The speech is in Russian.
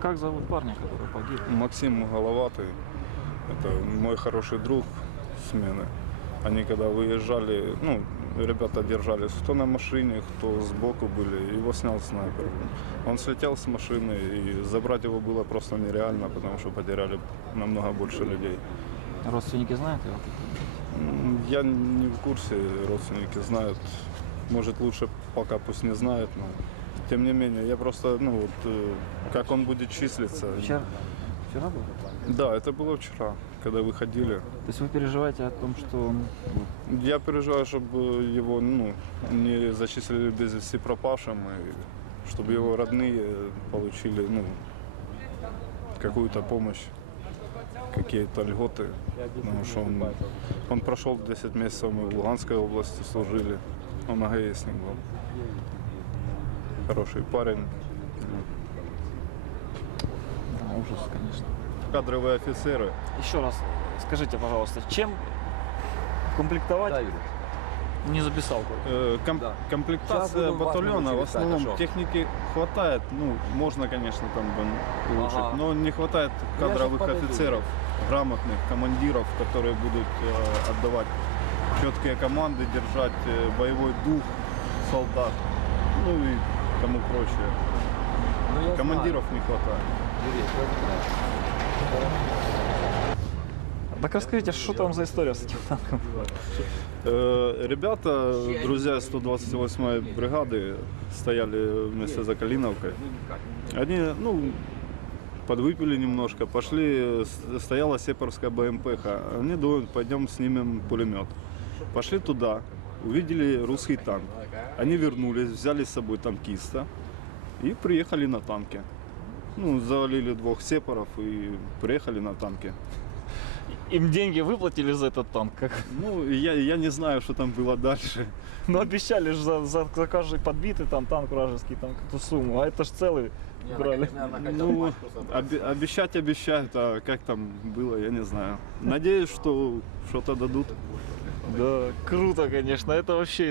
как зовут парня, который погиб? Максим Головатый, это мой хороший друг смены. Они когда выезжали, ну, ребята держались кто на машине, кто сбоку были, его снял снайпер. Он слетел с машины, и забрать его было просто нереально, потому что потеряли намного больше людей. Родственники знают его? Я не в курсе, родственники знают. Может, лучше пока пусть не знают, но тем не менее, я просто, ну вот, э, как он будет числиться. Вчера, вчера был? Да, это было вчера, когда выходили. То есть вы переживаете о том, что он вот, Я переживаю, чтобы его ну, не зачислили без вести пропавшим, и чтобы его родные получили ну, какую-то помощь, какие-то льготы. Потому что он, он прошел 10 месяцев, мы в Луганской области служили, он АГСник был. Хороший парень, да, ужас, конечно. кадровые офицеры. Еще раз скажите, пожалуйста, чем комплектовать? Не записал. Э, ком- Да. Комплектация батальона, в основном хорошо. техники хватает, ну, можно, конечно, там блин, улучшить, Ага. но не хватает кадровых щас подойду. офицеров, грамотных командиров, которые будут э, отдавать четкие команды, держать э, боевой дух солдат, ну и тому прочее. Ну, Командиров не хватает. знаю. Я знаю. Так расскажите, что там за история с этим танком? Э, Ребята, друзья 128-й бригады, стояли вместе за Калиновкой. Они, ну, подвыпили немножко, пошли, стояла сепарская БМПХ. Они думают, пойдем снимем пулемет. Пошли туда, увидели русский танк. Они вернулись, взяли с собой танкиста и приехали на танке. Ну, завалили двух сепаров и приехали на танке. Им деньги выплатили за этот танк? Как? Ну, я, я не знаю, что там было дальше. Ну обещали же за, за, за каждый подбитый там танк вражеский там какую-то сумму, а это ж целый Не, брали. она хотела Ну, оби- обещать обещают, а как там было, я не знаю. Надеюсь, что что-то дадут. Да, круто, конечно, это вообще